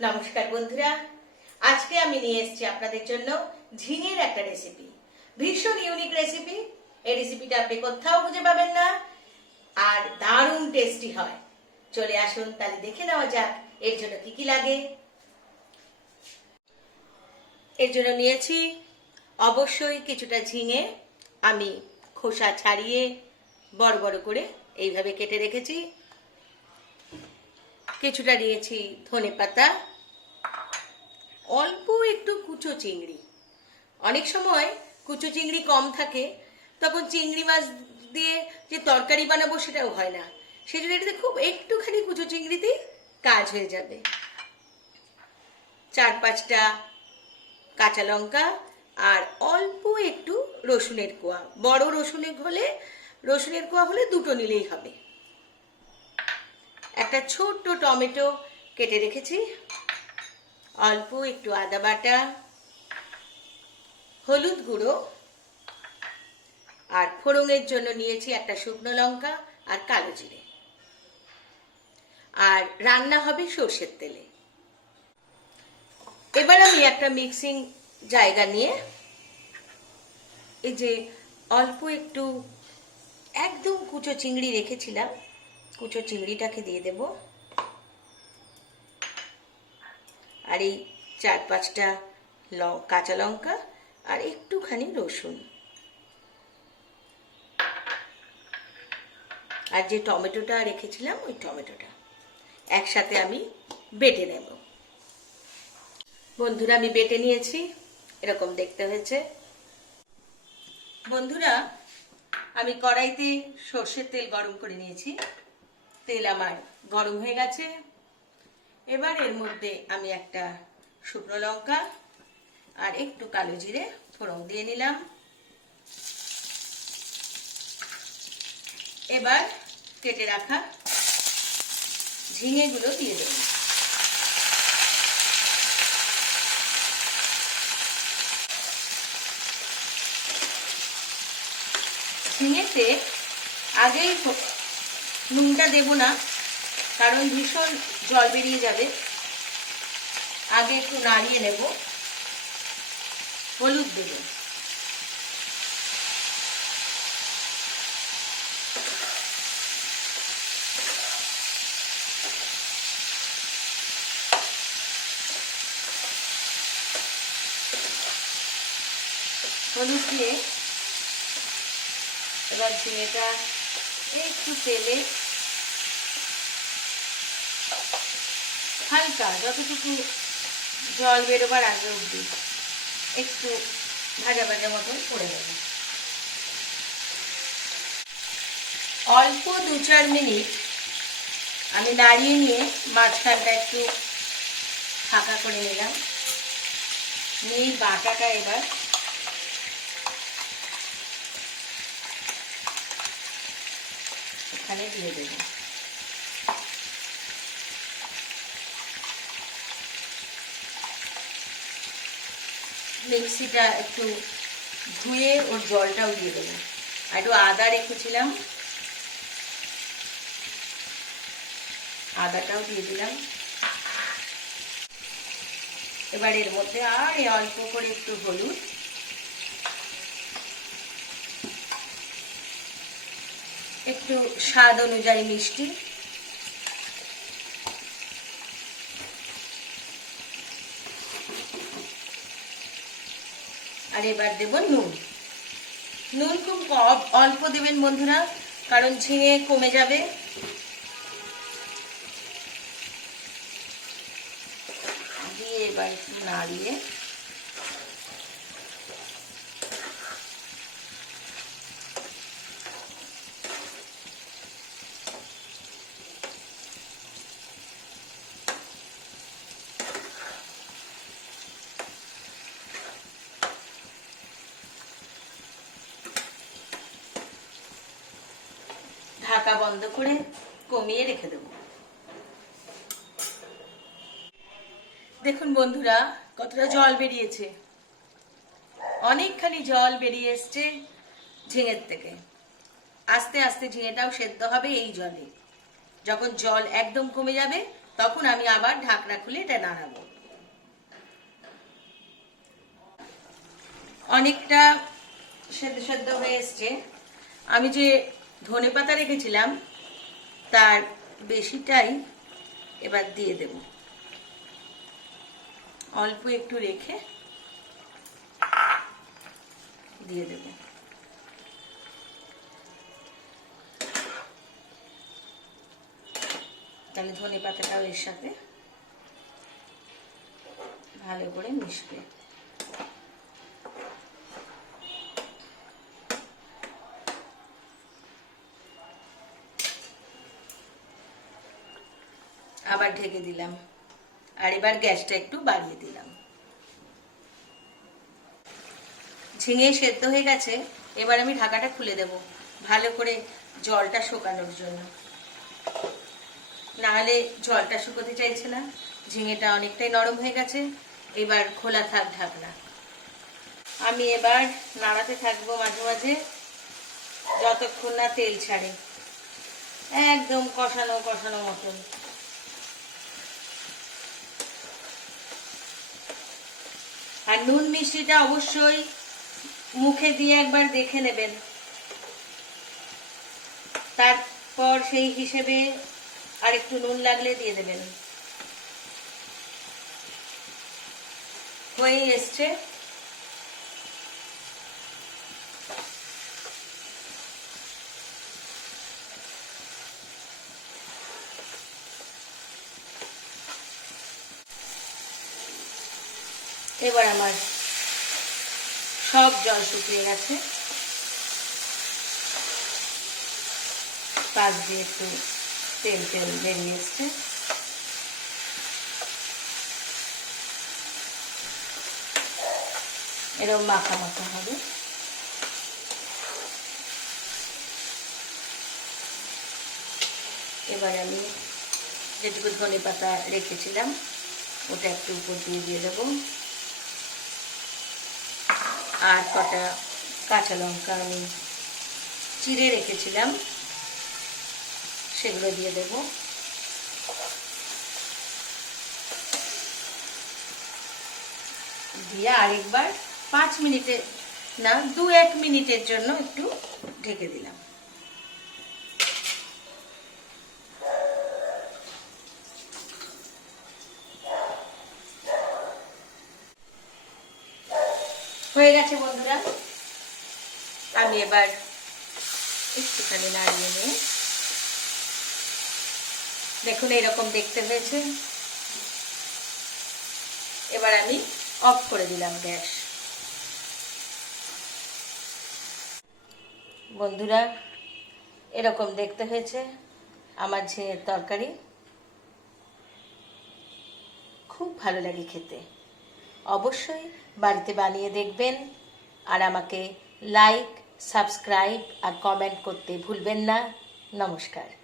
নমস্কার বন্ধুরা। আজকে আমি নিয়ে এসেছি আপনাদের জন্য ঝিঙের একটা রেসিপি ভীষণ ইউনিক রেসিপি এই রেসিপিটা আপনি কোথাও খুঁজে পাবেন না। আর দারুণ টেস্টি হয়। চলে আসুন, তাহলে দেখে নেওয়া যাক এর জন্য কি কি লাগে। এর জন্য নিয়েছি অবশ্যই কিছুটা ঝিঙে। আমি খোসা ছাড়িয়ে বড় বড় করে এইভাবে কেটে রেখেছি। কিছুটা নিয়েছি ধনে পাতা, অল্প একটু কুচো চিংড়ি। অনেক সময় কুচো চিংড়ি কম থাকে, তখন চিংড়ি মাছ দিয়ে যে তরকারি বানাবো সেটাও হয় না। সেই জন্য এটাতে খুব একটুখানি কুচো চিংড়িতেই কাজ হয়ে যাবে। চার পাঁচটা কাঁচা লঙ্কা আর অল্প একটু রসুনের কোয়া। বড় রসুনের হলে, রসুনের কোয়া হলে দুটো নিলেই হবে। একটা ছোট্ট টমেটো কেটে রেখেছি। অল্প একটু আদা বাটা, হলুদ গুঁড়ো, আর ফোড়নের জন্য নিয়েছি একটা শুকনো লঙ্কা আর কালো জিরে। আর রান্না হবে সর্ষের তেলে। এবার আমি একটা মিক্সিং জায়গা নিয়ে এই যে অল্প একটু একদম কুচো চিংড়ি রেখেছিলাম কুচো চিংড়িটাকে দিয়ে দেব। আর এই চার পাঁচটা কাঁচা লঙ্কা আর একটুখানি রসুন। আর যে টমেটোটা রেখেছিলাম, ওই টমেটোটা একসাথে আমি বেটে নেব। বন্ধুরা, আমি বেটে নিয়েছি, এরকম দেখতে হয়েছে। বন্ধুরা, আমি কড়াইতে সর্ষের তেল গরম করে নিয়েছি। তেল আমার গরম হয়ে গেছে। এবার এর মধ্যে আমি একটা শুকনো লঙ্কা আর একটু কালো জিরে ফোড়ন দিয়ে নিলাম। এবার কেটে রাখা ঝিঙেগুলো দিয়ে দেব। ঝিঙেতে আগেই নুনটা দেব না, কারণ ভীষণ জল বেরিয়ে যাবে। আগে একটু নাড়িয়ে নেব। হলুদ দেব। হলুদ দিয়ে এবার ঝিঙেটা একটু তেলে হালকা, যতটুকু জল বেরোবার আগে অবধি একটু ভাজা ভাজা মতন করে নেব। অল্প দু চার মিনিট আমি নাড়িয়ে নিয়ে মাঝখানটা একটু ফাঁকা করে নিলাম। নিয়ে বাটাটা এবার এখানে দিয়ে দেবো। মিক্সিটা একটু ধুয়ে ওর জলটাও দিয়ে দেবো। আর একটু আদা রেখেছিলাম। আদাটাও দিয়ে দিলাম। এবার এর মধ্যে আর অল্প করে একটু হলুদ। একটু স্বাদ অনুযায়ী মিষ্টি। আর এবার দেব নুন। নুন খুব অল্প দেবেন বন্ধুরা, কারণ ঝিঙে কমে যাবে। দিয়ে এবার নাড়িয়ে ঢাকা বন্ধ করে কমিয়ে রেখে দেবো। দেখুন বন্ধুরা, কতটা জল বেরিয়েছে। অনেকখানি জল বেরিয়ে এসছে ঝিঙের থেকে। আস্তে আস্তে ঝিঙেটাও সেদ্ধ হবে এই জলে। যখন জল একদম কমে যাবে, তখন আমি আবার ঢাকনা খুলে এটা নাড়াবো। অনেকটা সেদ্ধ সেদ্ধ হয়ে এসছে। আমি যে ধনে পাতা রেখেছিলাম, তার বেশিটাই এবার দিয়ে দেব। অল্প একটু রেখে দিয়ে দেব। তাহলে ধনে পাতাটাও এর সাথে ভালো করে মিশবে। আবার ঢেকে দিলাম। আর এবার গ্যাসটা একটু বাড়িয়ে দিলাম। ঝিঙে সেদ্ধ হয়ে গেছে, এবার আমি ঢাকাটা খুলে দেব ভালো করে জলটা শুকানোর জন্য। নাহলে জলটা শুকোতে চাইছে না, ঝিঙেটা অনেকটাই নরম হয়ে গেছে, এবার খোলা থাক ঢাকনা। আমি এবার নাড়াতে থাকব মাঝে মাঝে, যতক্ষণ না তেল ছাড়ে। একদম কষানো কষানো মতন। আর নুন মিষ্টিটা অবশ্যই মুখে দিয়ে একবার দেখে নেবেন। তারপর সেই হিসেবে আর একটু নুন লাগলে দিয়ে দেবেন। হয়ে এসছে। এবার আমার সব জল শুকিয়ে গেছে। পাশ দিয়ে একটু তেল তেল বেরিয়ে এসছে। এরকম মাখা মাখা হবে। এবার আমি যেটুকু ধনে পাতা রেখেছিলাম, ওটা একটু উপর দিয়ে দিয়ে দেবো। আর কটা কাঁচা লঙ্কা আমি চিড়ে রেখেছিলাম, সেগুলো দিয়ে দেব। দিয়ে আরেকবার পাঁচ মিনিটে না দু এক মিনিটের জন্য একটু ঢেকে দিলাম। গেছে বন্ধুরা। আমি এবার একটুখানি নাড়িয়ে নিয়ে দেখুন এরকম দেখতে হয়েছে। এবার আমি অফ করে দিলাম গ্যাস। বন্ধুরা, এরকম দেখতে হয়েছে আমার ঝিঙের তরকারি। খুব ভালো লাগে খেতে। অবশ্যই বাড়িতে বানিয়ে দেখবেন। আর আমাকে লাইক সাবস্ক্রাইব আর কমেন্ট করতে ভুলবেন না। নমস্কার।